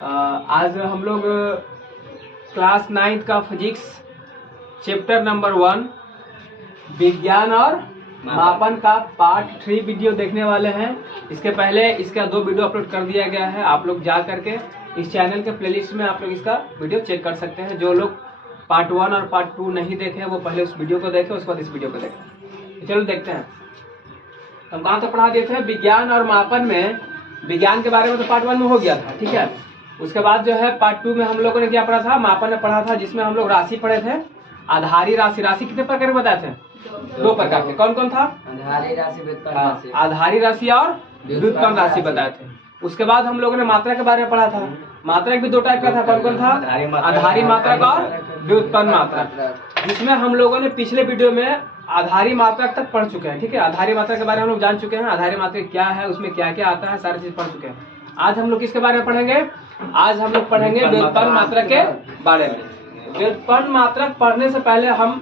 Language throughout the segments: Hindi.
आज हम लोग क्लास 9 का फिजिक्स चैप्टर नंबर 1 विज्ञान और मापन का पार्ट 3 वीडियो देखने वाले हैं। इसके पहले इसका 2 वीडियो अपलोड कर दिया गया है। आप लोग जा करके इस चैनल के प्लेलिस्ट में आप लोग इसका वीडियो चेक कर सकते हैं। जो लोग पार्ट 1 और पार्ट 2 नहीं देखे वो पहले उस वीडियो को देखें, उसके बाद इस वीडियो को देखें। चलो देखते हैं हम कहाँ तक पढ़ा दिए थे। विज्ञान और मापन में विज्ञान के बारे में तो पार्ट 1 में हो गया था, ठीक है। उसके बाद जो है पार्ट 2 में हम लोगों ने क्या पढ़ा था, मापन में पढ़ा था, जिसमें हम लोग राशि पढ़े थे। आधारी राशि, राशि कितने प्रकार के बताए थे? 2 प्रकार के। कौन कौन था? आधारी राशि, व्युत्पन्न राशि। आधारी राशि और व्युत्पन्न राशि बताए थे। उसके बाद हम लोगों ने मात्रा के बारे में पढ़ा था। मात्रक भी 2 टाइप का था। कौन कौन था? आधारी मात्रक और व्युत्पन्न मात्रक, जिसमें हम लोगों ने पिछले वीडियो में आधारी मात्रक तक पढ़ चुके हैं, ठीक है। आधारी मात्रक के बारे में हम लोग जान चुके हैं। आधारी मात्रक क्या है, उसमें क्या क्या आता है, सारी चीज पढ़ चुके हैं। आज हम लोग किसके बारे में पढ़ेंगे? आज हम लोग पढ़ेंगे व्युत्पन्न मात्रक के बारे में। व्युत्पन्न मात्रक पढ़ने से पहले हम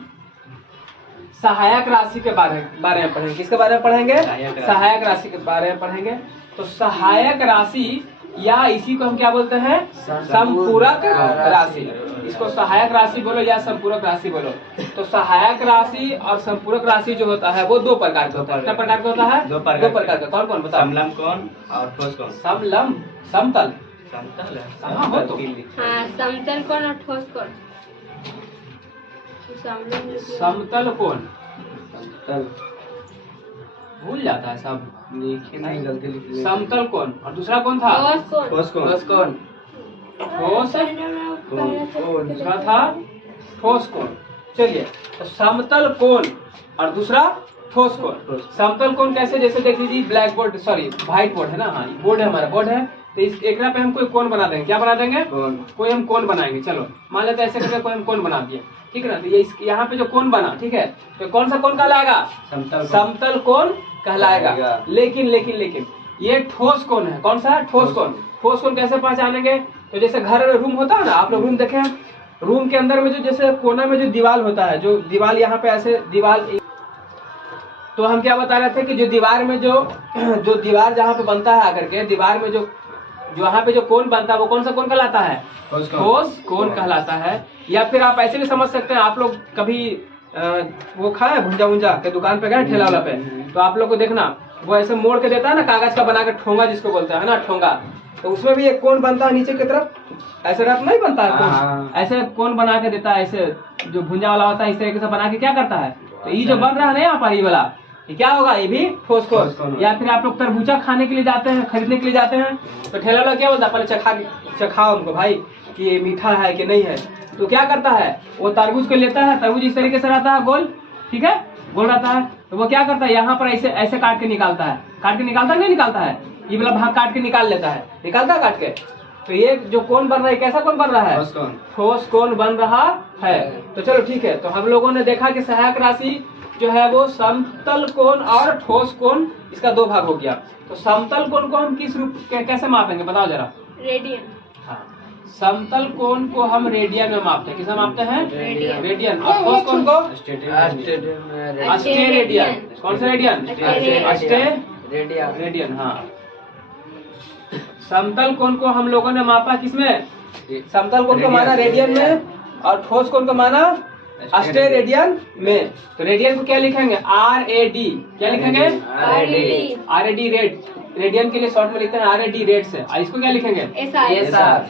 सहायक राशि के बारे में पढ़ेंगे। किसके बारे में पढ़ेंगे? सहायक राशि के बारे में पढ़ेंगे। तो सहायक राशि या इसी को हम क्या बोलते हैं? संपूरक राशि। इसको सहायक राशि बोलो या संपूरक राशि बोलो। तो सहायक राशि और संपूरक राशि जो होता है वो 2 प्रकार का होता है। कितने प्रकार का होता है? 2 प्रकार का। कौन कौन बताओ? समलंब कोण और ठोस कोण। समलंब, समतल, समतल है। हाँ हो तो समतल कोण और ठोस कोण। समतल कोण समतल भूल जाता है सब, लिखे नहीं, गलती लिख ली। समतल कोण। और दूसरा कौन था? ठोस कोण। ठोस कोण। ठोस कोण। दूसरा था ठोस कोण। चलिए, तो समतल कोण और दूसरा ठोस कोण। समतल कोण कैसे? जैसे देख लीजिए black board, sorry white board है ना, हाँ बोर्ड है, हमारा बोर्ड है। तो इस एक पे हम कोई कोण बना देंगे। क्या बना देंगे? कोई हम कोण बनाएंगे। चलो मान लेते हैं ऐसे करके कोई हम कोण बना दिए, ठीक है ना। तो ये यहाँ पे जो कोण बना, ठीक है, तो कौन सा कोण कहलाएगा? समतल कोण कहलाएगा। लेकिन लेकिन लेकिन ये ठोस कोण है। कौन सा? ठोस कोण। ठोस कोण कैसे पहचानेंगे? तो जैसे घर में रूम होता है ना, आप लोग रूम देखे हैं, रूम के अंदर में जो जैसे कोना में जो दीवार होता है, जो दीवार यहाँ पे ऐसे दीवार, तो हम क्या बता रहे थे कि जो दीवार में जो दीवार जहाँ पे बनता है आकर के दीवार में जो यहाँ पे जो कोण बनता है वो कौन सा कोण कहलाता है? ठोस कोण कहलाता है। या फिर आप ऐसे भी समझ सकते हैं, आप लोग कभी वो खाया भुंजा के दुकान पे गए ठेला वाला पे, तो आप लोग को देखना वो ऐसे मोड़ के देता है ना, कागज का बना के, ठोंगा जिसको बोलते हैं ना, ठोंगा। तो उसमें भी एक कोण बनता है नीचे की तरफ, ऐसे रफ नहीं बनता है कोण, ऐसे कोण बना के देता है। ऐसे जो भुंजा वाला होता है इस तरीके से बना के क्या करता है, तो ये जो बन रहा है ना यहाँ पर, ये वाला, ये क्या होगा? ये भी ठोस कोण। या फिर आप लोग तरबूजा खाने के लिए जाते हैं, खरीदने के लिए जाते हैं, तो ठेला वाला क्या बोलता है, पहले चखाओ उनको भाई कि ये मीठा है कि नहीं है। तो क्या करता है, वो तरबूज को लेता है, तरबूज इस तरीके से रहता है गोल, ठीक है, गोल रहता है। तो वो क्या करता है, यहाँ पर ऐसे ऐसे काट के निकालता है। काट के निकालता है नहीं निकालता है, ये वाला भाग काट के निकाल लेता है, निकालता है काट के। तो ये जो कोण बन रहा है, कैसा कोण बन रहा है? ठोस कोण बन रहा है। तो चलो ठीक है, तो हम लोगों ने देखा कि सहायक राशि जो है वो समतल कोण और ठोस कोण, इसका 2 भाग हो गया। तो समतल कोण को हम किस रूप कैसे मापेंगे बताओ जरा? रेडियन। हाँ, समतल कोण को हम रेडियन में मापते हैं। किसमें मापते हैं? रेडियन। और ठोस कोण को अस्टेरेडियन। कौन सा रेडियन? अस्टेरेडियन। हाँ, समतल कोण को हम लोगों ने मापा किसमें? समतल कोण को माना रेडियन में और ठोस कोण को माना अस्टेरेडियन में। तो रेडियन को क्या लिखेंगे? RAD। क्या लिखेंगे? RAD red. रेडियन के लिए शॉर्ट में लिखते हैं RAD रेड से। इसको क्या लिखेंगे? SR।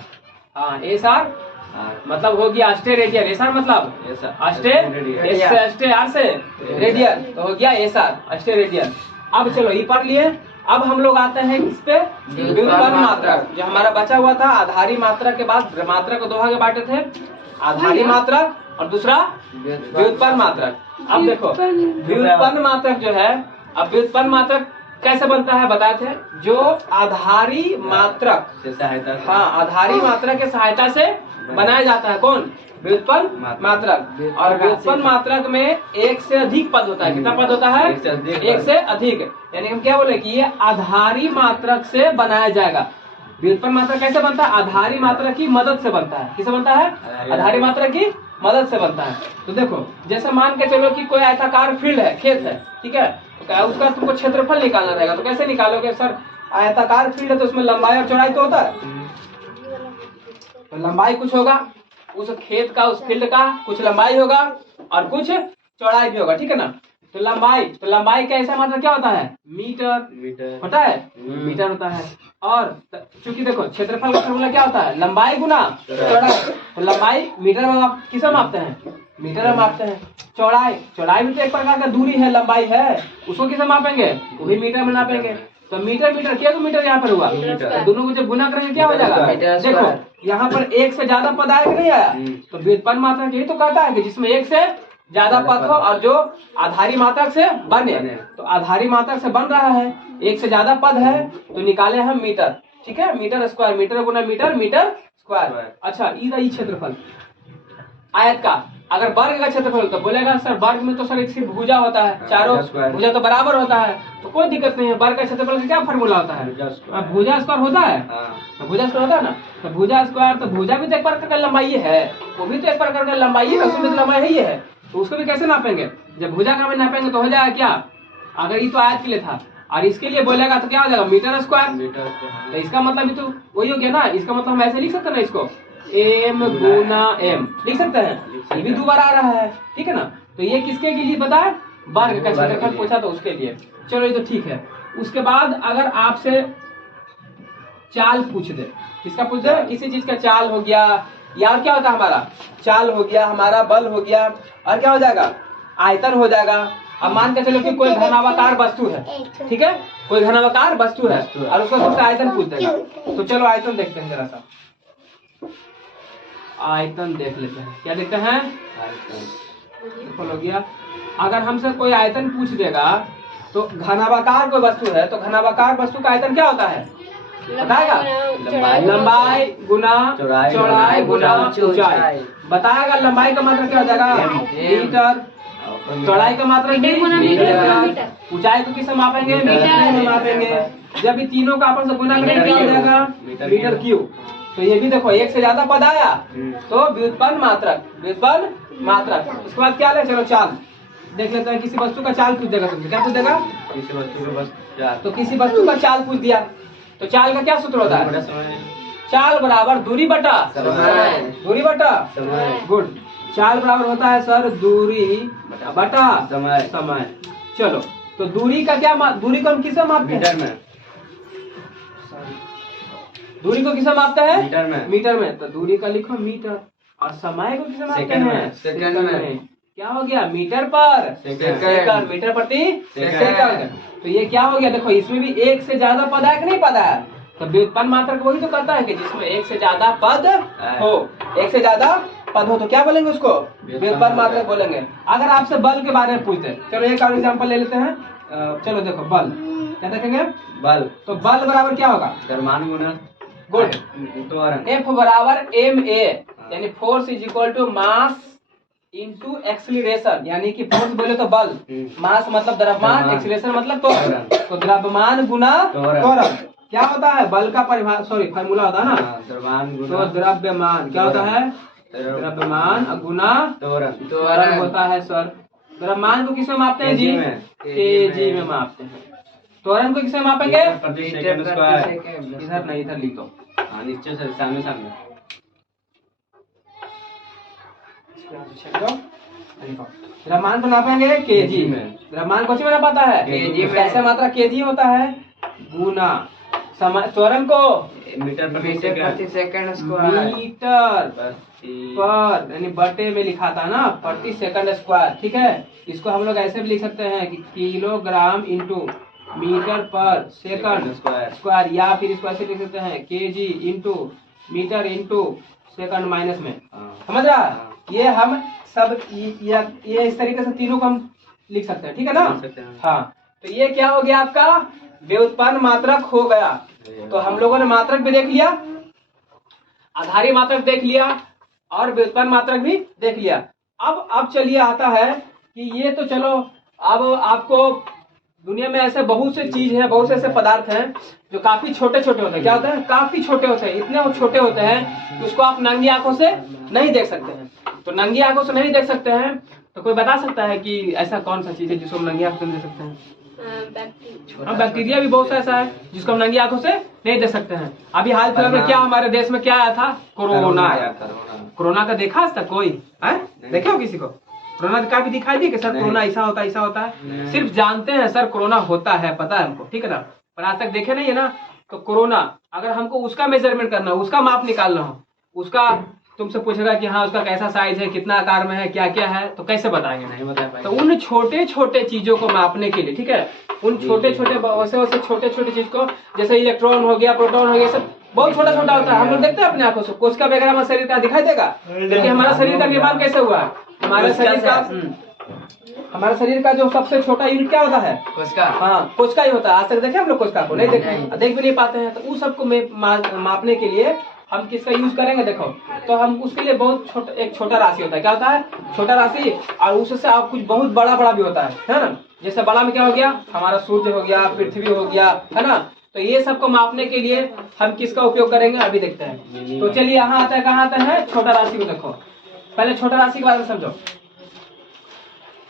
हाँ, SR मतलब हो गया अस्टेरेडियन। SR मतलब अस्टे से रेडियन, तो हो गया SR अस्टेरेडियन। अब चलो ये पढ़ लिए। अब हम लोग आते हैं इस पे व्युत्पन्न मात्रक। जो हमारा बचा हुआ था आधारी मात्रक के बाद मात्रक को 2 भाग में बांटे थे, आधारी मात्रक और दूसरा व्युत्पन्न मात्रक। अब देखो व्युत्पन्न मात्रक जो है, अब व्युत्पन्न मात्रक कैसे बनता है बताए थे? जो आधारी मात्रक से सहायता, हाँ, आधारी मात्रक के सहायता से बनाया जाता है। कौन? व्युत्पन्न मात्रक। और व्युत्पन्न मात्रक में 1 से अधिक पद होता है। कितना पद होता है? 1 से अधिक। यानी हम क्या बोले कि ये आधारी मात्रक से बनाया जाएगा। व्युत्पन्न मात्रक कैसे बनता है? आधारी मात्रक की मदद से बनता है। किससे बनता है? आधारी मात्रक की मदद से बनता है। तो देखो जैसे मान के चलो कि कोई आयताकार फील्ड है, खेत है, ठीक है, तो उसका तुमको क्षेत्रफल निकालना रहेगा। तो कैसे निकालोगे सर? आयताकार फील्ड है तो उसमें लंबाई और चौड़ाई तो होता है, तो लंबाई कुछ होगा, उस खेत का, उस फील्ड का कुछ लंबाई होगा और कुछ चौड़ाई भी होगा, ठीक है ना। तो लंबाई का ऐसा मात्रा क्या होता है, मीटर मीटर होता है, मीटर होता है। और चूंकि देखो क्षेत्रफल का फॉर्मूला क्या होता है, लंबाई गुना चौड़ाई। तो लंबाई मीटर में आप किसे मापते हैं, मीटर में मापते हैं। चौड़ाई भी तो एक प्रकार का दूरी है, लंबाई है, उसको किसे मापेंगे, वो भी मीटर में नापेंगे। तो मीटर क्या तो मीटर यहाँ पर हुआ, तो दोनों को जब गुना करेंगे क्या हो जाएगा, देखो यहाँ पर एक से ज्यादा पद आया कि नहीं आया, तो व्युत्पन्न मात्रक यही तो कहता है कि जिसमें एक से ज्यादा पद हो और जो आधारी मात्रक से बने। तो आधारी मात्रक से बन रहा है, एक से ज्यादा पद है, तो निकाले हम मीटर, ठीक है, मीटर स्क्वायर, मीटर गुना मीटर, मीटर स्क्वायर। अच्छा ई क्षेत्रफल आयत का, अगर वर्ग का क्षेत्रफल तो बोलेगा सर वर्ग में तो सर एक सिर्फ भुजा होता है, चारों भुजा तो बराबर होता है, तो कोई दिक्कत नहीं है। वर्ग का क्षेत्रफल का क्या फॉर्मूला होता है, भुजा स्क्वायर होता है, तो भुजा स्क्वायर होता है ना। तो भुजा स्क्वायर, तो भुजा भी तो एक प्रकार का लंबाई है, वो भी तो एक प्रकार का लंबाई है, उसमें तो लंबाई ही है, तो उसको भी कैसे नापेंगे, जब भुजा का भी नापेंगे तो हो जाएगा क्या, अगर ये तो आयत के लिए था और इसके लिए बोलेगा तो क्या हो जाएगा, मीटर स्क्वायर। तो इसका मतलब भी तो वही हो गया ना, इसका मतलब हम ऐसे लिख सकते हैं ना, इसको एम गुना एम लिख सकते हैं, ये भी दोबारा आ रहा है, ठीक है ना। तो ये किसके लिए पता है, वर्ग का क्षेत्रफल पूछा तो उसके लिए, चलो ये तो ठीक है। उसके बाद अगर आपसे चाल पूछ दे, किसका पूछ दे, किसी चीज का चाल हो गया, या और क्या होता है हमारा, चाल हो गया, हमारा बल हो गया, और क्या हो जाएगा, आयतन हो जाएगा। अब मान के चलो कि कोई घनावाकार वस्तु है, ठीक है, कोई घनावाकार वस्तु है और उसका सबसे आयतन पूछ देगा, तो चलो आयतन देखते हैं जरा सा, आयतन देख लेते हैं, क्या देखते हैं, हो गया। अगर हमसे कोई आयतन पूछ देगा तो घनावाकार कोई वस्तु है, तो घनावाकार वस्तु का आयतन क्या होता है, बताएगा, लंबाई गुना चौड़ाई गुना ऊंचाई बताएगा। लंबाई का मात्रा क्या हो जाएगा, मीटर, चौड़ाई का मात्रा मीटर, ऊंचाई को किससे मापेंगे, मीटर में मापेंगे। जब ये तीनों का आपस में गुना करेंगे क्या हो जाएगा, मीटर क्यूब। तो ये भी देखो एक से ज्यादा पद आया तो व्युत्पन्न मात्रक। उसके बाद क्या ले, चलो चाल देख लेते हैं। किसी वस्तु का चाल पूछ देगा, तुमसे क्या पूछ देगा, किसी वस्तु का बस तो किसी वस्तु का चाल पूछ दिया, तो चाल का क्या सूत्र होता है, चाल बराबर दूरी बटा गुड। चाल बराबर होता है सर दूरी बटा समय। चलो तो दूरी का क्या, दूरी को हम किसे मापते हैं, दूरी को किसे मापते हैं, मीटर में। तो दूरी का लिखो मीटर, और समय को किसे मापते हैं, सेकंड में। क्या हो गया, मीटर पर सेकंड, मीटर प्रति सेकंड। तो ये क्या हो गया, देखो इसमें भी एक से ज्यादा पद है कि नहीं पद है, तो व्युत्पन्न मात्रक वही तो कहता है कि जिसमें एक से ज्यादा पद हो, एक से ज्यादा पद हो तो क्या बोलेंगे उसको, व्युत्पन्न मात्रक बोलेंगे। अगर आपसे बल के बारे में पूछते, चलो एक और एग्जाम्पल ले लेते हैं। चलो देखो बल, क्या देखेंगे, बल, तो बल बराबर क्या होगा, द्रव्यमान गुना गुड, F बराबर ma, यानी force is equal to mass into acceleration, यानी कि फोर्स बोले तो बल, मास मतलब द्रव्यमान, एक्सीलरेशन मतलब त्वरण, तो द्रव्यमान गुना त्वरण। क्या होता है, बल का फार्मूला होता है ना, द्रव्यमान तो गुना द्रव्यमान क्या होता है, द्रव्यमान गुना त्वरण होता है सर। द्रव्यमान को किसमें मापते हैं जी, केजी में मापते हैं। त्वरण को किसमें मापेंगे, इधर नहीं, इधर लिख दो, नीचे से सामने द्रव्यमान को नापेंगे केजी में। द्रव्यमान कौन सी में नापाता है, केजी में। कैसे मात्रा केजी होता है, गुना समय। त्वरण को मीटर प्रति सेकंड मीटर पर यानी बटे में लिखा था ना, प्रति सेकंड स्क्वायर, ठीक है। इसको हम लोग ऐसे भी लिख सकते हैं कि kilogram into metre per second square, या फिर इसको ऐसे लिख सकते हैं KG into metre into second minus में, समझ रहा है। ये हम सब ये इस तरीके से तीनों को हम लिख सकते हैं, ठीक है ना। हाँ, तो ये क्या हो गया आपका, व्युत्पन्न मात्रक हो गया। तो हम लोगों ने मात्रक भी देख लिया, आधारी मात्रक देख लिया और व्युत्पन्न मात्रक भी देख लिया। अब चलिए आता है कि ये तो चलो, अब आपको दुनिया में ऐसे बहुत से चीज है, बहुत से ऐसे पदार्थ हैं जो काफी छोटे छोटे होते हैं। क्या होते हैं, काफी छोटे होते हैं, इतने छोटे होते हैं कि उसको आप नंगी आंखों से नहीं देख सकते हैं। तो नंगी आंखों से नहीं देख सकते हैं, तो कोई बता सकता है कि ऐसा कौन सा चीज है जिसको हम नंगी आंखों से नहीं देख सकते हैं, बैक्टीरिया। अब बैक्टीरिया भी बहुत सा ऐसा है जिसको हम नंगी आंखों से नहीं देख सकते हैं। अभी हाल फिलहाल में क्या हमारे देश में क्या आया था? कोरोना आया था। कोरोना का देखा आज तक कोई है? देखे हो किसी को? कोरोना का भी दिखाई दिया कि सर कोरोना ऐसा होता है, ऐसा होता है? सिर्फ जानते हैं सर कोरोना होता है, पता है हमको, ठीक है ना, पर आज तक देखे नहीं है ना। तो कोरोना अगर हमको उसका मेजरमेंट करना हो, उसका माप निकालना हो, उसका तुमसे पूछेगा कि हाँ उसका कैसा साइज है, कितना आकार में है, क्या क्या है, तो कैसे बताएंगे? नहीं बता पाएंगे। तो उन छोटे छोटे चीजों को मापने के लिए, ठीक है, उन छोटे छोटे वैसे छोटे छोटे चीज को, जैसे इलेक्ट्रॉन हो गया, प्रोटॉन हो गया, सब बहुत छोटा छोटा होता है। हम लोग देखते हैं अपने आंखों से, कोशिका वगैरह हमारे शरीर का दिखाई देगा, क्योंकि हमारा शरीर का निर्माण कैसे हुआ है? हमारे शरीर का जो सबसे छोटा यूनिट क्या होता है? कोशिका। हाँ, कोशिका ही होता है। आज तक देखे हम लोग कोशिका को? नहीं देखे, देख भी नहीं पाते हैं। तो उस सबको मापने के लिए हम किसका यूज करेंगे? देखो, तो हम उसके लिए बहुत एक छोटा राशि होता है। क्या होता है? छोटा राशि। और उससे आप कुछ बहुत बड़ा बड़ा भी होता है ना। जैसे बड़ा में क्या हो गया? हमारा सूर्य हो गया, पृथ्वी हो गया, है ना। तो ये सबको मापने के लिए हम किसका उपयोग करेंगे अभी देखते हैं। तो चलिए यहाँ आता है, कहाँ आता है? छोटा राशि को देखो। पहले छोटा राशि के बारे में समझो।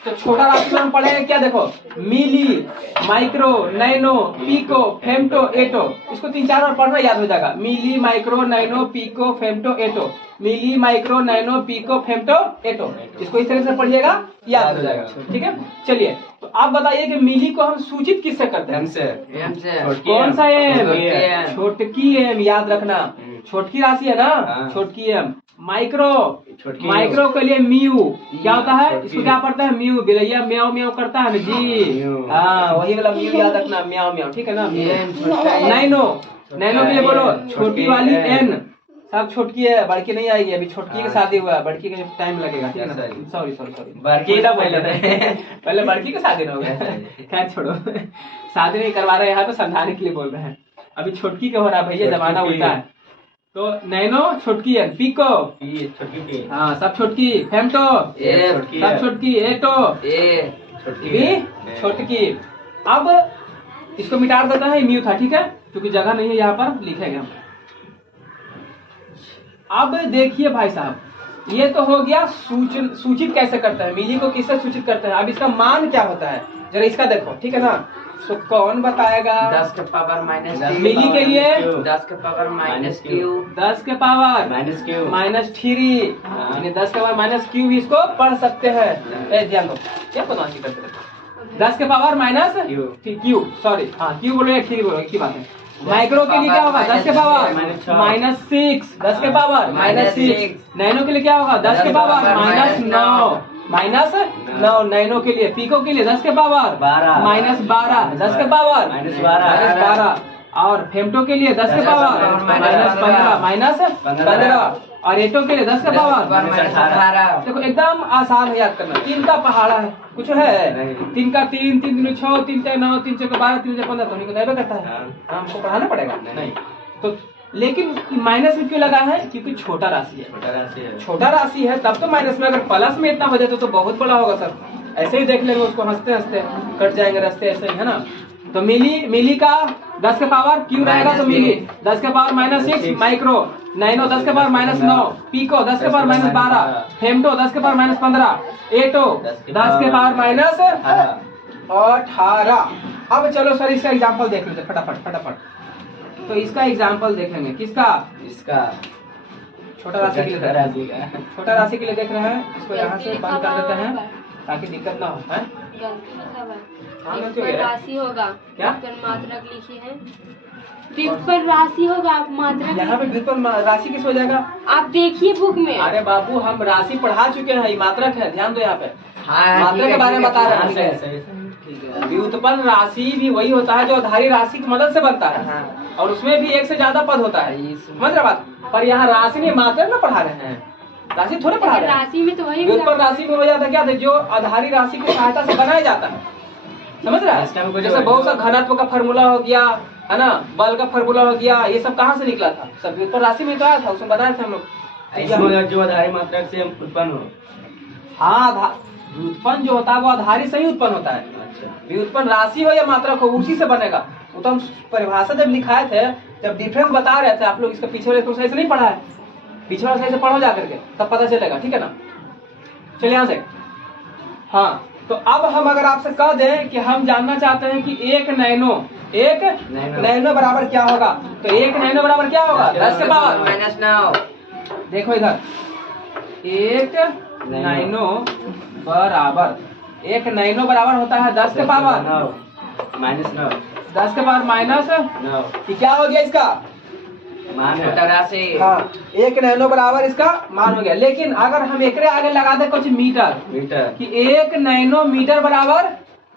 तो छोटा राशि में हम पढ़ेंगे क्या? देखो, मिली, माइक्रो, नैनो, पिको, फेम्टो, एटो। इसको 3-4 बार पढ़ना, याद हो जाएगा। मिली, माइक्रो, नैनो, पिको, फेम्टो, एटो। मिली, माइक्रो, नैनो, पिको, फेम्टो, एटो। इसको इस तरह से पढ़िएगा, याद हो जाएगा, ठीक है। चलिए, तो आप बताइए कि मिली को हम सूचित किससे करते हैं? एम से। कौन सा एम? छोटकी एम, याद रखना। छोटकी राशि है ना, छोटकी एम। माइक्रो के लिए म्यू। क्या होता है? इसको क्या पढ़ता है? म्यू। बिलैया म्याओ म्याओ करता है ना जी, हाँ वही वाला म्यू याद रखना, म्याओ म्याओ, ठीक है ना। नैनो के लिए बोलो छोटी वाली एन। सब छोटकी है, बड़की नहीं आएगी। अभी छोटकी की शादी हुआ है, बड़की का टाइम लगेगा, ठीक है ना। सॉरी बड़की का पहले बड़की का शादी ना हो गया। खैर छोड़ो, शादी नहीं करवा रहे, यहाँ तो समझाने के लिए बोल रहे हैं। अभी छोटकी का हो रहा है भैया, जमाना उल्टा है। तो नैनो छोटकी है, पिको छोटकी, हाँ सब छोटकी, फेम्टो सब छोटकी, एटो छोटकी। अब इसको मिटा देता है, म्यू था, ठीक है, क्योंकि जगह नहीं है यहाँ पर, लिखेंगे हम। अब देखिए भाई साहब, ये तो हो गया सूचित कैसे करता है, मिली को किससे सूचित करते हैं। अब इसका मान क्या होता है जरा इसका देखो, ठीक है ना। तो कौन बताएगा? 10 के पावर माइनस, मिली के लिए 10 के पावर माइनस क्यू, 10 के पावर माइनस 3, 10 के पावर माइनस क्यू भी इसको पढ़ सकते हैं। ध्यान दो, क्या बदमाशी करते हैं? 10 के पावर माइनस क्यू, सॉरी, हाँ क्यू बोलो या 3 बोलो, एक ही बात है। माइक्रो के लिए क्या होगा? 10 के पावर माइनस 6, 10 के पावर माइनस 6। नैनो के लिए क्या होगा? 10 के पावर माइनस 9, नैनो के लिए। पिको के लिए 10 के पावर माइनस 12, 10 के पावर माइनस 12। और फेम्टो के लिए 10 के पावर माइनस 15, और एटो के लिए 10 के पावर माइनस 18। देखो एकदम आसान है याद करना। 3 का पहाड़ा है, कुछ है? 3 का 3, 3 दूनी 6, 3 4 9, 3 6 12, 3 6 15, तो नहीं तो करता है, हमको पढ़ाना पड़ेगा नहीं तो। लेकिन माइनस में क्यों लगा है? क्योंकि छोटा राशि है, छोटा राशि है तब तो माइनस में। अगर प्लस में इतना हो जाए तो बहुत बड़ा होगा सर। ऐसे ही देख लेंगे उसको, हंसते हंसते कट जाएंगे रास्ते, ऐसे ही है ना। तो मिली का 10 के पावर क्यू रहेगा, तो मिली 10 के पावर माइनस 6, माइक्रो, नैनो 10 के पावर माइनस 9, पिको 10 के पावर माइनस 12, फेम्टो 10 के पावर माइनस 15, एटो 10 के पावर माइनस 18। अब चलो सर इसका एग्जाम्पल देख लेते फटाफट। तो इसका एग्जाम्पल देखेंगे किसका? इसका छोटा राशि के लिए, छोटा राशि के लिए देख रहे हैं। इसको यहाँ से बंद कर देते हैं ताकि दिक्कत ना हो। राशि होगा क्या? मात्रक लिखी है, व्युत्पन्न राशि होगा, आप मात्रक यहाँ पे व्युत्पन्न राशि किस हो जाएगा? आप देखिए बुक में। अरे बाबू हम राशि पढ़ा चुके हैं, ये मात्रक है, ध्यान दो यहाँ पे। हाँ, मात्रक के बारे में बता रहे हैं। व्युत्पन्न राशि भी वही होता है जो आधारी राशि की मदद से बनता है, और उसमें भी एक से ज्यादा पद होता है, समझ रहे बात। पर यहाँ राशि नहीं, मात्रक में पढ़ा रहे हैं, राशि थोड़े पढ़ा रहे हैं। राशि में तो वही व्युत्पन्न राशि में हो जाता क्या था? जो आधारी राशि की सहायता से बनाया जाता है, समझ रहा है। जैसे बहुत सा घनत्व का फार्मूला हो गया, है ना, बल का फार्मूला हो गया, ये सब कहाँ से निकला था? सब व्युत्पन्न राशि में तो आया था, उसमें बनाए थे हम लोग। जो आधारी मात्रक से उत्पन्न हो, हाँ व्युत्पन्न जो होता है वो आधारी से ही उत्पन्न होता है। व्युत्पन्न राशि हो या मात्रक हो, उसी से बनेगा। वो तो हम परिभाषा जब लिखाए थे, जब डिफरेंस बता रहे थे, आप लोग इसका पीछे वाले तो सही से नहीं पढ़ा है, पीछे वाला सही से पढ़ो जा करके, तब पता चलेगा, ठीक है ना। चलिए यहाँ से, हाँ तो अब हम अगर आपसे कह दें कि हम जानना चाहते हैं कि एक नैनो बराबर क्या होगा, तो एक नैनो बराबर क्या होगा? 10 के पावर -9। देखो इधर, एक नैनो बराबर होता है 10 के पावर -9 10 के पावर माइनस 9 कि क्या हो गया इसका मान है। छोटा राशि। हाँ, एक नैनो बराबर इसका मान हो गया। लेकिन अगर हम एक आगे लगा दे कुछ मीटर मीटर कि एक नैनोमीटर बराबर,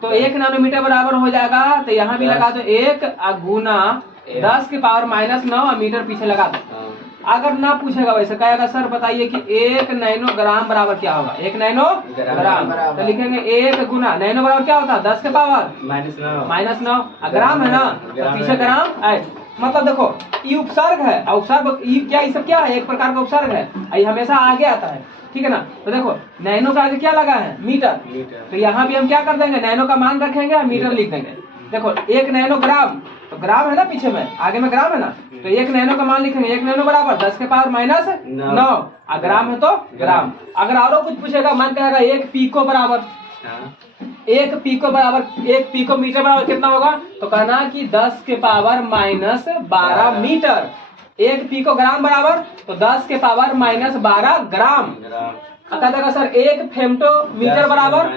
तो एक नैनोमीटर बराबर हो जाएगा, तो यहाँ भी लगा दो एक गुना 10 के पावर -9 और मीटर पीछे लगा दो। हाँ। अगर ना पूछेगा वैसे कहेगा सर बताइए कि एक नैनोग्राम बराबर क्या होगा? एक नैनोग्राम बराबर। तो लिखेंगे एक गुना नैनो बराबर क्या होता है? 10 के पावर -9 -9 ग्राम है ना, तो पीछे ग्राम है। मतलब देखो ये उपसर्ग है, और उपसर्ग ये क्या, ये सब क्या है? एक प्रकार का उपसर्ग है, ये हमेशा आगे आता है, ठीक है ना। तो देखो नैनो का आगे क्या लगा है? मीटर। तो यहाँ भी हम क्या कर देंगे? नैनो का मान रखेंगे, मीटर लिख देंगे। देखो एक नैनोग्राम, तो ग्राम है ना पीछे में, आगे में ग्राम है ना, तो एक नैनो का मान लिखेंगे, एक नैनो बराबर 10 के पावर -9 ग्राम है तो ग्राम। अगर और कुछ पूछेगा, मान कहेगा एक पीको बराबर, एक पीको मीटर बराबर कितना होगा? तो कहना कि 10 के पावर -12 मीटर। एक पीको ग्राम बराबर तो 10 के पावर -12 ग्राम। कहता सर एक फेम्टो मीटर बराबर,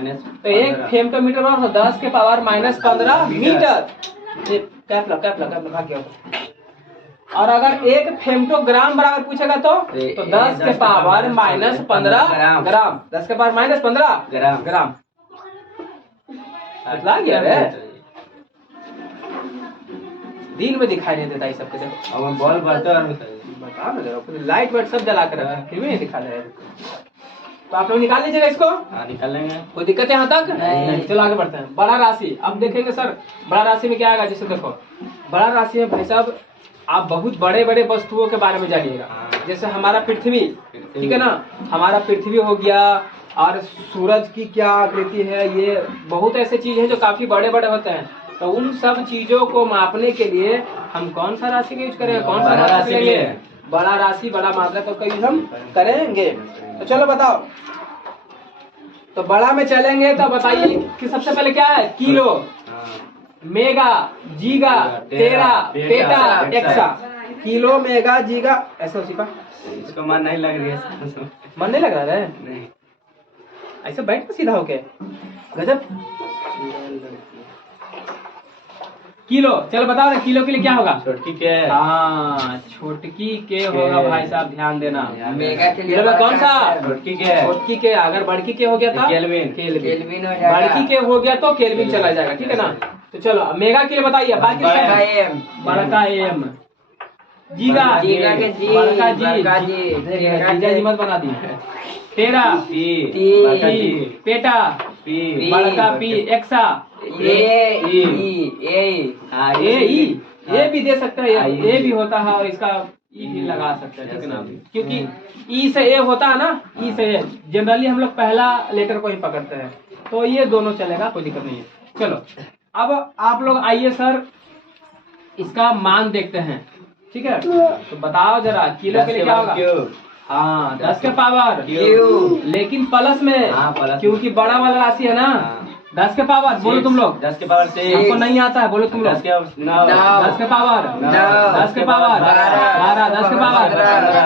तो एक फेम्टो मीटर बराबर तो 10 के पावर -15 मीटर। कैप लगा। और अगर एक फेम्टोग्राम बराबर पूछेगा तो 10 के पावर -15 ग्राम। 10 के पावर -15 ग्राम। बतला गया रे, दिन में दिखाई नहीं देता ये सबके। देखो अब बॉल बढ़ता है बता ना जरा, लाइट वाइट सब जला कर रखा फिर भी नहीं दिखा रहे। तो आप लोग निकाल लीजिएगा इसको। निकाल लेंगे। कोई दिक्कत है यहाँ तक? नहीं। चलो आगे बढ़ते हैं। बड़ा राशि, अब देखेंगे सर बड़ा राशि में क्या आएगा। जैसे देखो बड़ा राशि में भाई साहब आप बहुत बड़े बड़े वस्तुओं के बारे में जानिएगा। जैसे हमारा पृथ्वी, ठीक है ना, हमारा पृथ्वी हो गया, और सूरज की क्या आकृति है, ये बहुत ऐसे चीज है जो काफी बड़े बड़े होते हैं। तो उन सब चीजों को मापने के लिए हम कौन सा राशि का यूज करेंगे? कौन सा राशि लेंगे? बड़ा राशि, बड़ा मात्रा का यूज हम करेंगे। तो चलो बताओ, तो बड़ा में चलेंगे तो बताइए कि सबसे पहले क्या है? किलो, मेगा, जीगा, टेरा, पेटा, एक्सा। किलो, मेगा, जीगा, ऐसा उसी का इसको मन नहीं लग रही है। मन नहीं लग रहा है? नहीं। ऐसे बैठ के सीधा होके गजब। किलो, चलो बताओ ना किलो के लिए क्या होगा? छोटकी के। हाँ, छोटकी के होगा भाई साहब, ध्यान देना। मेगा के लिए किलो में कौन सा? छोटकी के। छोटकी के। अगर बड़की के हो गया था केल्विन। केल्विन हो जाएगा। बड़की के हो गया तो केल्विन चला जाएगा, ठीक है ना। तो चलो मेगा के लिए बताइए। बाकी बड़का सब एम। बड़का एम, जीगा के जी, बड़का बड़का जी, जी, जीजा जी मत बना दी। तेरा पी। बड़का जी। पेटा, पी। बड़का पी, एक्सा, ये भी दे सकते हैं, ये भी होता है, और इसका ई भी लगा सकते हैं, ठीक है ना। क्योंकि ई से ए होता है ना, ई से ए जनरली हम लोग पहला लेटर को ही पकड़ते हैं, तो ये दोनों चलेगा, कोई दिक्कत नहीं है। चलो अब आप लोग आइए सर, इसका मान देखते हैं, ठीक है। तो बताओ जरा किलो के लिए क्या होगा? हाँ 10 के पावर क्यू। लेकिन प्लस में, हाँ, प्लस क्योंकि बड़ा वाला राशि है ना। 10 के पावर बोलो तुम लोग। 10 के पावर 6। हमको नहीं आता है, बोलो तुम लोग। 10 के 9। 10 के पावर 10 के पावर 12, 10 के पावर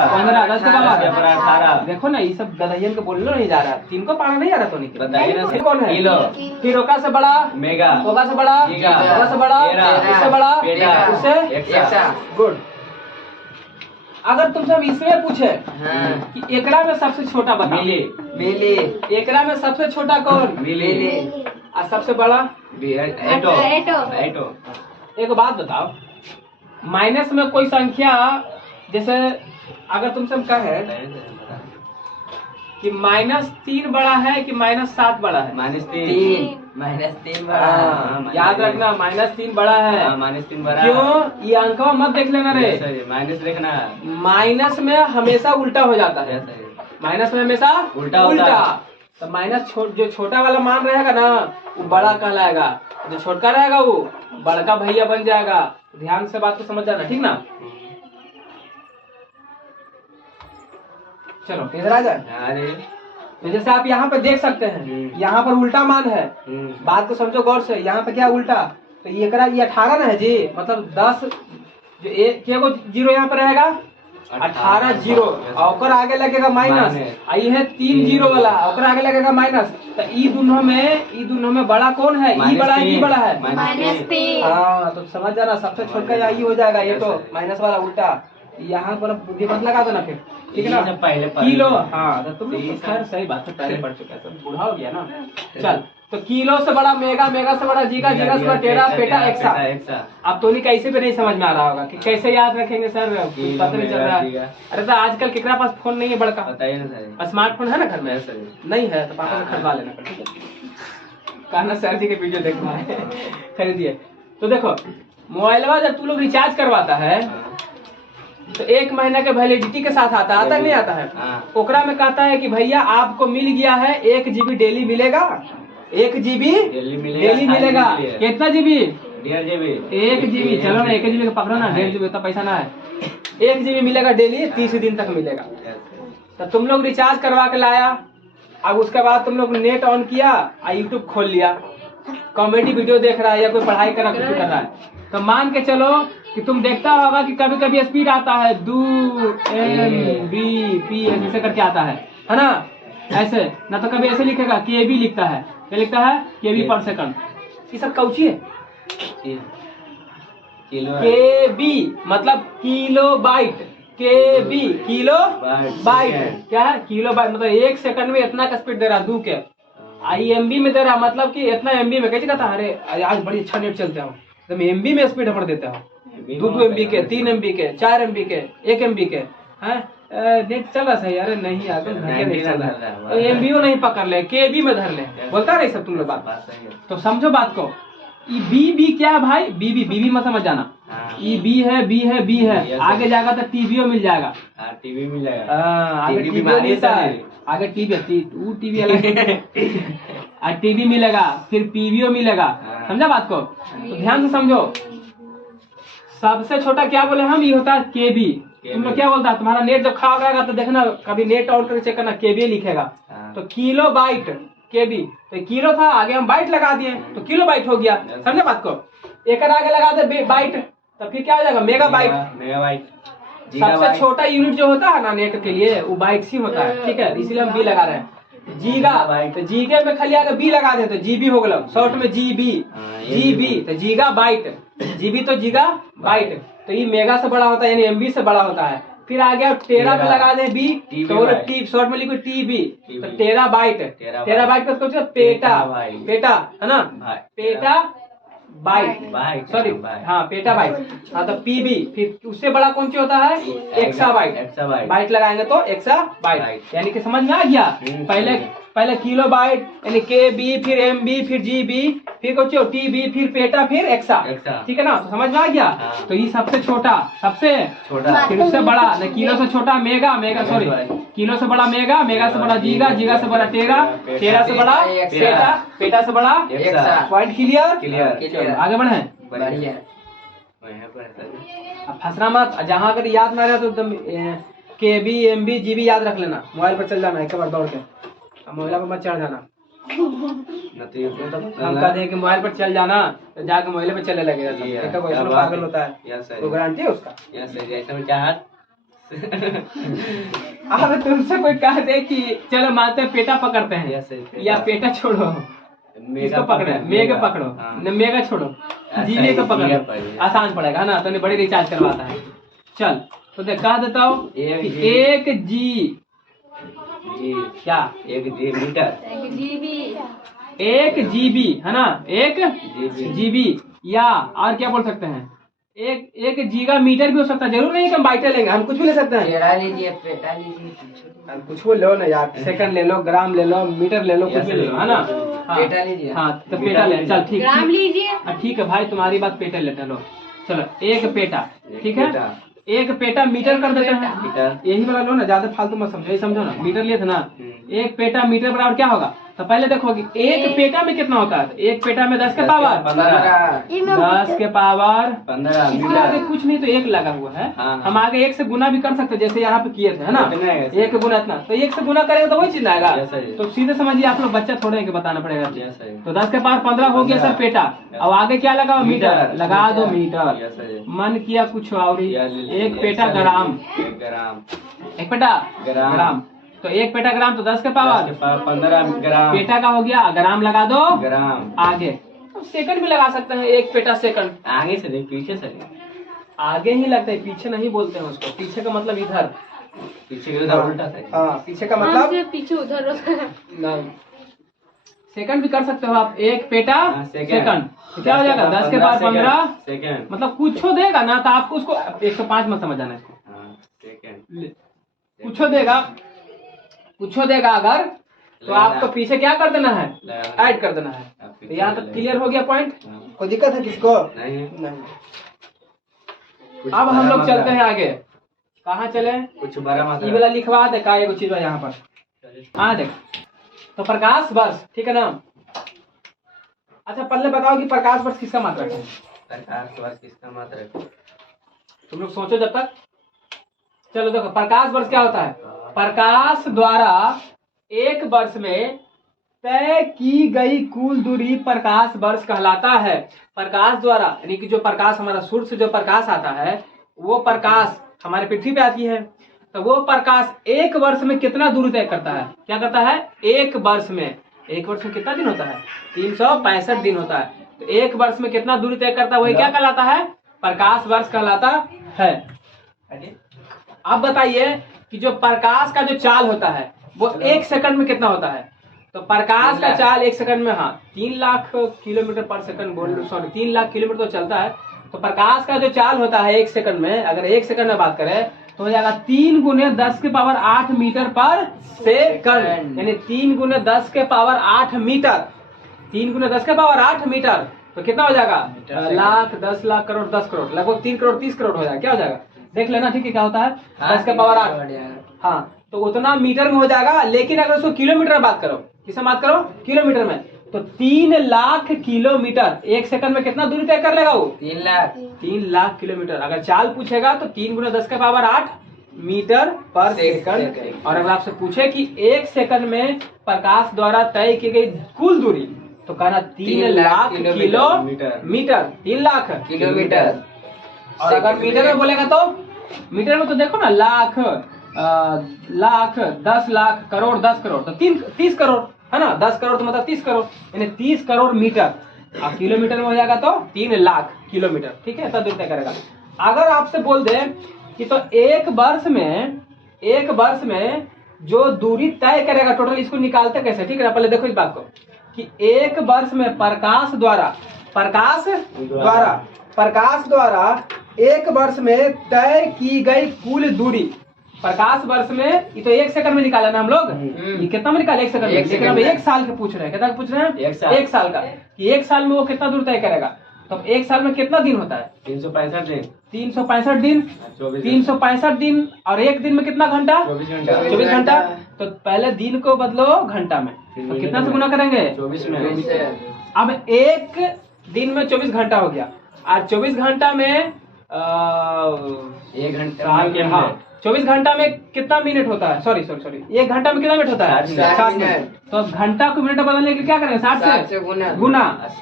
15, 10 के पावर 18। देखो ना, ये सब गधयन को बोलना नहीं जा रहा, तिनको पाना नहीं आ रहा। तो नहीं बताइए ना। फिर कौन है? किलो। फिर ओका से बड़ा मेगा। ओका से बड़ा जीगा। ओका से बड़ा तेरा। उससे बड़ा पेटा। उससे एक्सा। गुड। अगर तुमसे हम इसमें पूछे हाँ। कि एकरा में सबसे छोटा बताओ। मिली। मिली। एकरा में सबसे छोटा कौन? मिली। और सबसे बड़ा? एटो। एटो। एक बात बताओ, माइनस में कोई संख्या, जैसे अगर तुमसे हम कहे कि -3 बड़ा है कि -7 बड़ा है? -3 -3 बड़ा। हाँ, याद रखना -3 बड़ा है। -3 बड़ा। क्यों? ये अंकवा मत देख लेना रे, माइनस देखना। माइनस में हमेशा उल्टा हो जाता है। माइनस में हमेशा उल्टा। तो माइनस जो छोटा वाला मान रहेगा ना, वो बड़ा कहलाएगा, जो छोटा रहेगा वो बड़का भैया बन जाएगा। ध्यान से बात को समझ जाना, ठीक ना। चलो इधर आ जाए। तो जैसे आप यहाँ पे देख सकते हैं, यहाँ पर उल्टा मान है, बात को समझो गौर से। यहाँ पे क्या उल्टा, तो ये 18 ना है जी, मतलब 10 जो एक को जीरो यहाँ पे रहेगा, 18 जीरो, और आगे लगेगा माइनस, ये है 3 जीरो वाला, और आगे लगेगा माइनस। तो ई दोनों में बड़ा कौन है, ई बड़ा है, ई बड़ा है -3। हाँ, तो समझ जाना, सबसे छोटा यही हो जाएगा, ये तो माइनस वाला उल्टा। यहाँ पर बुद्धि मत लगा दो ना फिर, ठीक है ना। पहले किलो, हाँ, तो तुम लोग तो खैर सही बात है, पहले पढ़ चुका है, सब बूढ़ा हो गया ना। चल, तो किलो से बड़ा मेगा, मेगा से बड़ा जीगा, जीगा से बड़ा टेरा, पेटा, एक्सा। अब तो नहीं कैसे भी नहीं समझ में आ रहा होगा कि कैसे याद रखेंगे सर, पता नहीं चल रहा है। अरे तो आजकल कितना पास फोन नहीं है बड़का, बताइए ना सर। स्मार्टफोन है ना घर में? नहीं है तो पापा से खरीदवा लेना, ठीक है। कहना सर जी के वीडियो देखना है, खरीदिए। तो देखो, मोबाइल जब तू लोग रिचार्ज करवाता है तो 1 महीना के वैलिडिटी के साथ आता है कि नहीं आता है? ओकरा में कहता है कि भैया आपको मिल गया है 1 GB डेली मिलेगा, 1 GB डेली मिलेगा। कितना जीबी? 1.5 GB। 1 GB, चलो ना 1 GB का पकड़ो ना, 1.5 GB, इतना पैसा ना है। 1 GB मिलेगा डेली, 30 दिन तक मिलेगा। तो तुम लोग रिचार्ज करवा के लाया, अब उसके बाद तुम लोग नेट ऑन किया, यूट्यूब खोल लिया, कॉमेडी वीडियो देख रहा है या कोई पढ़ाई कर रहा है, तो मान के चलो कि तुम देखता होगा कि कभी कभी स्पीड आता है 2 Mbps ऐसे करके आता है ना, ऐसे ना, तो कभी ऐसे लिखेगा KB लिखता है, क्या लिखता है? KB पर सेकंड। ये सब कौची है? KB मतलब kilo byte, KB kilo byte, क्या है? किलो बाइट मतलब 1 सेकंड में इतना का स्पीड दे रहा, 2 के MB में दे रहा, मतलब कि इतना MB में। कैसे कहता है? अरे आज बड़ी अच्छा नेट चलता हूँ, तो MB में स्पीड हमर देता हूँ, 2 MB के, 3 MB के, 4 MB के, 1 MB के, हैं नेट चल रहा सही। अरे नहीं यार, तुम नहीं चल रहा है, MB नहीं पकड़ ले, KB में धर ले, बोलता नहीं सब तुम लोग बात। तो समझो बात को, BB क्या है भाई? BB मत समझ जाना, B है, आगे जाएगा तो TVO मिल जाएगा, टीवी मिल जाएगा। आगे TVO मिलता है, आगे टीवी अलग टीवी मिलेगा, फिर PVO मिलेगा, समझा बात को? तो ध्यान से समझो, सबसे छोटा क्या बोले हम, ये होता है KB। तुम लोग क्या बोलता है? तुम्हारा नेट जब खराब रहेगा तो देखना, कभी नेट ऑन करके चेक करना, KB लिखेगा। तो किलो बाइट KB, तो किलो था, आगे हम बाइट लगा दिए तो किलो बाइट हो गया, समझे बात को? एक आगे लगा दे बाइट, तो फिर क्या हो जाएगा? Mega bite. सबसे छोटा यूनिट जो होता है ना नेट के लिए, वो बाइट्स ही होता है, ठीक है, इसलिए हम B लगा रहे हैं। जीगा, तो जीगे में खाली आगे B लगा दे तो GB हो गया, शॉर्ट में GB, तो जीगा बाइट, GB तो जीगा बाइट, तो ये मेगा से बड़ा होता है, यानी MB से बड़ा होता है। फिर आ गया टेरा में लगा दे B, तो शॉर्ट में लिखो TB, तो टेरा बाइट का पेटा है ना, पेटा बाइट, सॉरी, हाँ पेटा बाइट, हाँ तो PB। फिर उससे बड़ा कौन सी होता है? एक्सा बाइट लगाएंगे तो एक्सा बाइट, यानी कि समझ में आ गया? पहले किलो बाइट यानी KB, फिर MB, फिर GB, फिर कुछ TB, फिर पेटा, फिर एक्सा, ठीक है ना? तो समझ में आ गया? तो ये सबसे छोटा, फिर उससे बड़ा, किलो से छोटा मेगा, सॉरी, किलो से बड़ा मेगा से बड़ा जीगा से बड़ा टेरा से बड़ा पेटा से बड़ा एक्सा। Point clear? आगे बढ़े। अब फंसना मत, जहाँ अगर याद ना रहे तो एकदम KB, MB, GB याद रख लेना, मोबाइल पर चल जाना एक बार दौड़ के, मोबाइल पर मत चढ़ जाना। हम कहते हैं कि मोबाइल पर चल जाना, तो जाके मोबाइल पे चलने लगेगा, पागल होता है, तो गारंटी है उसका। अब तुमसे कोई कह दे कि चलो मानते हैं पेटा पकड़ते हैं, या पेटा छोड़ो, इसको पकड़े, मेगा पकड़ो, मेगा छोड़ो, जीने को पकड़ो, आसान पड़ेगा ना, तो बड़ी रिचार्ज करवाता है। चल तो कह देता हूँ 1 G क्या? 1 GB है ना, 1 GB, या और क्या बोल सकते हैं, 1 गीगा मीटर भी हो सकता है, जरूर नहीं कि हम बाइटें लेंगे, हम कुछ भी ले सकते हैं। पेटा लीजिए, कुछ भी लो ना यार, सेकंड ले लो, ग्राम ले लो, मीटर ले लो, कुछ भी ले लो, है ना? पेटा लीजिए। हाँ तो पेटा ले, चल ठीक, ग्राम लीजिए। ठीक है भाई, तुम्हारी बात, पेटा लेते लो। चलो 1 पेटा, ठीक है, 1 पेटा मीटर कर देते हैं, यही वाला लो ना, ज्यादा फालतू मत समझो, समझो ना, मीटर लिए थे ना, 1 पेटा मीटर बराबर क्या होगा? तो पहले देखो कि एक पेटा में कितना होता है। एक पेटा में 10 के पावर 15 10 के पावर 15 इसके आगे कुछ नहीं तो एक लगा हुआ है। हाँ। हम आगे एक से गुना भी कर सकते हैं, जैसे यहाँ पे किए थे, है ना। इतना है ऐसे। एक गुना इतना, तो एक से गुना करेगा तो वही चीज आएगा। जैसा ही। तो सीधे समझिए, आप लोग बच्चा थोड़े के बताना पड़ेगा। जैसा ही। तो 10 के पावर 15 हो गया सर पेटा। अब आगे क्या लगा? मीटर लगा दो। मीटर जैसा ही। मन किया कुछ और ही। या ले लीजिए। एक पेटा ग्राम, 1 ग्राम एक पेटा ग्राम, तो एक पेटा ग्राम तो 10 के पावर 15 ग्राम पेटा का हो गया। ग्राम लगा दो ग्राम। आगे। तो सेकंड भी लगा सकते हैं, एक पेटा सेकंड। आगे से नहीं, पीछे से नहीं। आगे ही लगता है, पीछे नहीं बोलते हैं उसको। पीछे का मतलब इधर, पीछे के उधर उल्टा था। हाँ पीछे का हाँ, मतलब सिर्फ पीछे उधर नहीं। सेकंड भी कर सकते हो आप, एक पेटा हाँ, सेकंड। तो क्या हो जाएगा? 10 के पावर 15 सेकंड। मतलब कुछ देगा ना, तो आपको उसको 105 में समझ आना है इसको। हाँ, सेकंड। कुछ देगा, कुछ देगा अगर, तो लगाना। आपको पीछे क्या कर देना है? लगाना। ऐड कर देना है। आप तो यहाँ तक क्लियर हो गया पॉइंट। हाँ। कोई दिक्कत है किसको? नहीं नहीं। कुछ अब हम बड़ा लोग चलते मात्रा- हैं आगे। कहाँ चले? कुछ बड़ा मात्रा। ये वाला लिखवा दे का एगो चीज है यहाँ पर। हाँ देख, तो प्रकाश वर्ष, ठीक है ना। अच्छा पहले बताओ कि प्रकाश वर्ष किसका मात्रक है? प्रकाश वर्ष किसका मात्रक है? तुम लोग सोचो जब तक। चलो देखो, प्रकाश वर्ष क्या होता है? प्रकाश द्वारा एक वर्ष में तय की गई कुल दूरी प्रकाश वर्ष कहलाता है। प्रकाश द्वारा यानी कि जो प्रकाश हमारा सूर्य से जो प्रकाश आता है, वो प्रकाश हमारे पृथ्वी पे आती है। तो वो प्रकाश एक वर्ष में कितना दूरी तय करता है? क्या करता है? एक वर्ष में कितना दिन होता है? 365 दिन होता है। तो एक वर्ष में कितना दूरी तय करता है, वही क्या कहलाता है? प्रकाश वर्ष कहलाता है। अब बताइए कि जो प्रकाश का जो चाल होता है वो एक सेकंड में कितना होता है? तो प्रकाश का चाल एक सेकंड में, हाँ 3 लाख किलोमीटर पर सेकंड बोल, सॉरी 3 लाख किलोमीटर तो चलता है। तो प्रकाश का जो चाल होता है एक सेकंड में, अगर एक सेकंड में बात करें तो हो जाएगा 3 गुने 10 के पावर 8 मीटर पर सेकंड। यानी 3 गुने 10 के पावर 8 मीटर। 3 गुने 10 के पावर 8 मीटर तो कितना हो जाएगा? लाख, 10 लाख, करोड़, 10 करोड़, लगभग 3 करोड़ 30 करोड़ हो जाएगा। क्या हो जाएगा? देख लेना, ठीक है क्या होता है? 10 के पावर 8। हाँ तो उतना मीटर में हो जाएगा। लेकिन अगर उसको किलोमीटर में बात करो, किसमें बात करो? किलोमीटर में, तो 3 लाख किलोमीटर एक सेकंड में कितना दूरी तय कर लेगा वो? 3 लाख किलोमीटर। अगर चाल पूछेगा तो 3 गुना 10 के पावर 8 मीटर पर सेकंड। और अगर आपसे पूछे कि एक सेकंड में प्रकाश द्वारा तय की गई कुल दूरी, तो कहना 3 लाख किलोमीटर। 3 लाख किलोमीटर। और अगर मीटर में बोलेगा तो मीटर में तो देखो ना, लाख, लाख, 10 लाख, करोड़, 10 करोड़, तो 30 करोड़ है ना। 10 करोड़ तो मतलब 30 करोड़, यानी 30 करोड़ मीटर। और किलोमीटर में हो जाएगा तो 3 लाख किलोमीटर। ठीक है, इतना दूर तय करेगा। अगर आपसे बोल दे कि तो एक वर्ष में जो दूरी तय करेगा टोटल, इसको निकालते कैसे? ठीक है, पहले देखो इस बात को कि एक वर्ष में प्रकाश द्वारा एक वर्ष में तय की गई कुल दूरी, प्रकाश वर्ष में, ये तो एक सेकंड में निकाला ना हम लोग। ये कितना में निकाले? 1 सेकंड में। लेकिन अब 1 साल के पूछ रहे हैं। कितना पूछ रहे हैं? 1 साल का। कि 1 साल में वो कितना दूर तय करेगा? तो 1 साल में कितना दिन होता है? 365 दिन। 365 दिन। 365 दिन और एक दिन में कितना घंटा? 24 घंटा। तो पहले दिन को बदलो घंटा में, तो कितना से गुना करेंगे? 24 में। अब एक दिन में 24 घंटा हो गया। और 24 घंटा में 1 घंटा। हाँ 24 घंटा में कितना मिनट होता है? सॉरी 1 घंटा में कितना मिनट होता है? 60 मिनट। तो घंटा को मिनट में बदलने के लिए क्या करेंगे? 60 से गुना।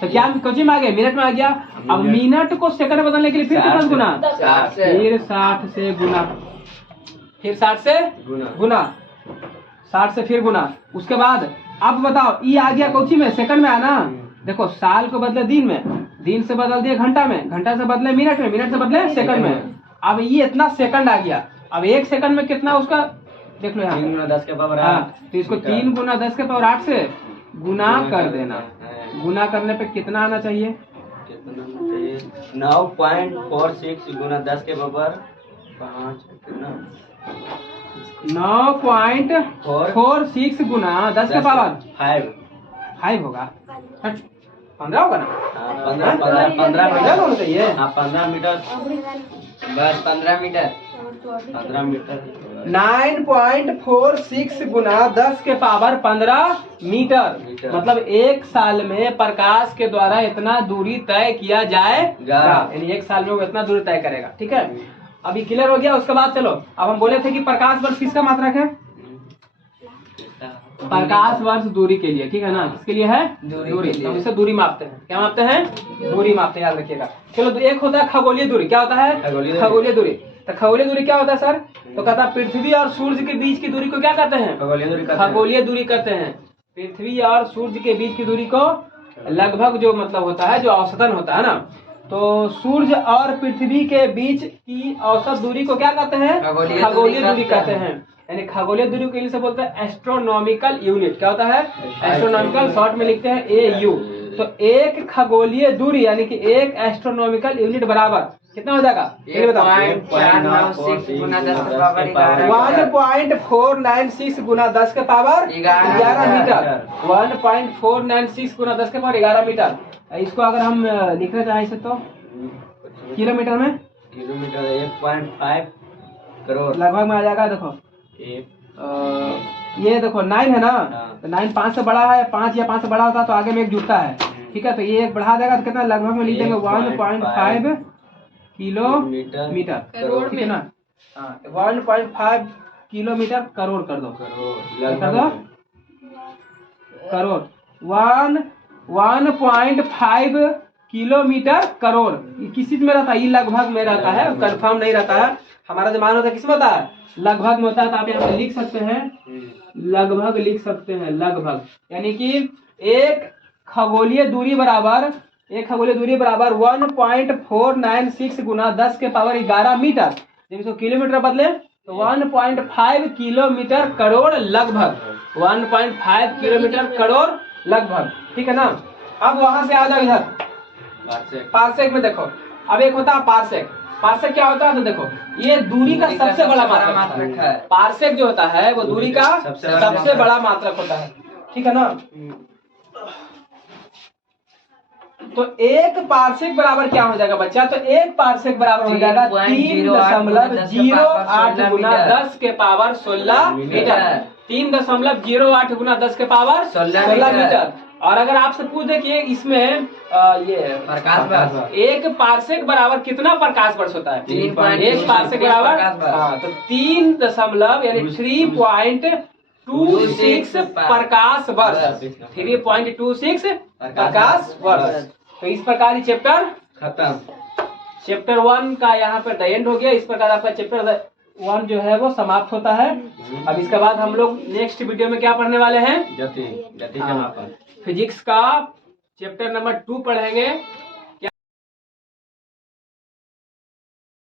तो क्या कोची में आ गया? मिनट में आ गया। अब मिनट को सेकंड में बदलने के लिए फिर कितना गुना? फिर 60 से गुना, फिर 60 से गुना, 60 से फिर गुना। उसके बाद अब बताओ, ये आ गया कोची में? सेकंड में आना। देखो, साल को बदले दिन में, दिन से बदल दिए घंटा में, घंटा से बदले मिनट में, मिनट से बदले सेकंड में। अब ये इतना सेकंड आ गया। अब 1 सेकंड में कितना उसका देख लो यहाँ, 3 गुना 10 के पावर 8। हाँ, तो इसको 3 गुना 10 के पावर 8 से गुना कर देना। गुना करने पे कितना आना चाहिए? कितना चाहिए? 9.46 गुना 10 के पावर 5। 9.46 गुना 10 के पावर 5 होगा। 15 होगा ना? 15 मीटर होना चाहिए। हाँ 15 मीटर। बस 15 मीटर। 15 मीटर 9.46 गुना 10 के पावर 15 मीटर। मतलब एक साल में प्रकाश के द्वारा इतना दूरी तय किया जाएगा, यानी एक साल में वो इतना दूरी तय करेगा। ठीक है, अभी क्लियर हो गया। उसके बाद चलो, अब हम बोले थे कि प्रकाश वर्ष किसका मात्रक है? प्रकाश वर्ष दूरी के लिए, ठीक है ना, किसके लिए है? दूरी। हम इसे दूरी मापते हैं। क्या मापते हैं? दूरी मापते हैं, याद रखिएगा। चलो, तो एक होता है खगोलीय दूरी। क्या होता है? खगोलीय दूरी। तो खगोलीय दूरी क्या होता है सर? तो कहता है पृथ्वी और सूर्य के बीच की दूरी को क्या कहते हैं? खगोलीय दूरी कहते हैं। पृथ्वी और सूर्य के बीच की दूरी को लगभग जो मतलब होता है, जो औसतन होता है ना, तो सूर्य और पृथ्वी के बीच की औसत दूरी को क्या कहते हैं? खगोलीय दूरी कहते हैं। यानी खगोलीय दूरी के लिए से बोलते हैं एस्ट्रोनॉमिकल यूनिट। क्या होता है? एस्ट्रोनॉमिकल, शॉर्ट में लिखते हैं AU। तो एक खगोलीय दूरी यानी कि एक एस्ट्रोनॉमिकल यूनिट बराबर कितना हो जाएगा? 1.496 गुना 10 के पावर 11 1.496 गुना 10 के पावर 11 मीटर। 1.496 गुना 10 के पावर 11 मीटर। इसको अगर हम लिखना चाहें इसे तो किलोमीटर में, 1.5 करोड़ लगभग में आ जाएगा। देखो ये देखो 9 है ना, तो 9 5 से बड़ा है, 5 या 5 से बड़ा होता है तो आगे में एक जुड़ता है। ठीक है, तो ये एक बढ़ा देगा तो कितना लगभग में लिख देंगे 1.5 किलोमीटर। ठीक है ना, 1.5 किलोमीटर करोड़ कर दो, करोड़ 1.5 किलोमीटर करोड़। किसी में रहता है? ये लगभग में रहता है, कंफर्म नहीं रहता है। हमारा जो मान होता है किस में होता है? लगभग में होता है। तो आप यहाँ पे लिख सकते हैं, लगभग लिख सकते हैं, लगभग। यानी कि एक खगोलीय दूरी बराबर 1.496 गुना 10 के पावर 11 मीटर। जब इसको किलोमीटर बदले तो 1.5 किलोमीटर करोड़ लगभग, 1.5 किलोमीटर करोड़ लगभग। ठीक है ना। अब वहां से आ जाओ इधर पार्सेक में। देखो, अब एक होता है पार्सेक। पार्सेक क्या होता है? तो देखो, ये दूरी का सबसे बड़ा मात्रक है। पार्सेक जो होता है वो दूरी का सबसे बड़ा मात्रक होता है। ठीक है ना। तो एक पार्सेक बराबर क्या हो जाएगा बच्चा? तो एक पार्सेक बराबर हो जाएगा 3.08 गुना 10 के पावर 16 मीटर। 3.08 गुना 10 के पावर 16 मीटर। और अगर आपसे पूछ दे कि इसमें ये प्रकाश वर्ष, एक पार्सेक बराबर कितना प्रकाश वर्ष होता है? एक पार्सेक बराबर, हाँ, तो 3 यानी 3.26 प्रकाश वर्ष, 3.26 प्रकाश वर्ष। तो इस प्रकार ये चैप्टर खत्म। चैप्टर 1 का यहाँ पर द एंड हो गया। इस प्रकार आपका चैप्टर 1 जो है वो समाप्त होता है। अब इसके बाद हम लोग नेक्स्ट वीडियो में क्या पढ़ने वाले हैं? गति जमापन। फिजिक्स का चैप्टर नंबर 2 पढ़ेंगे।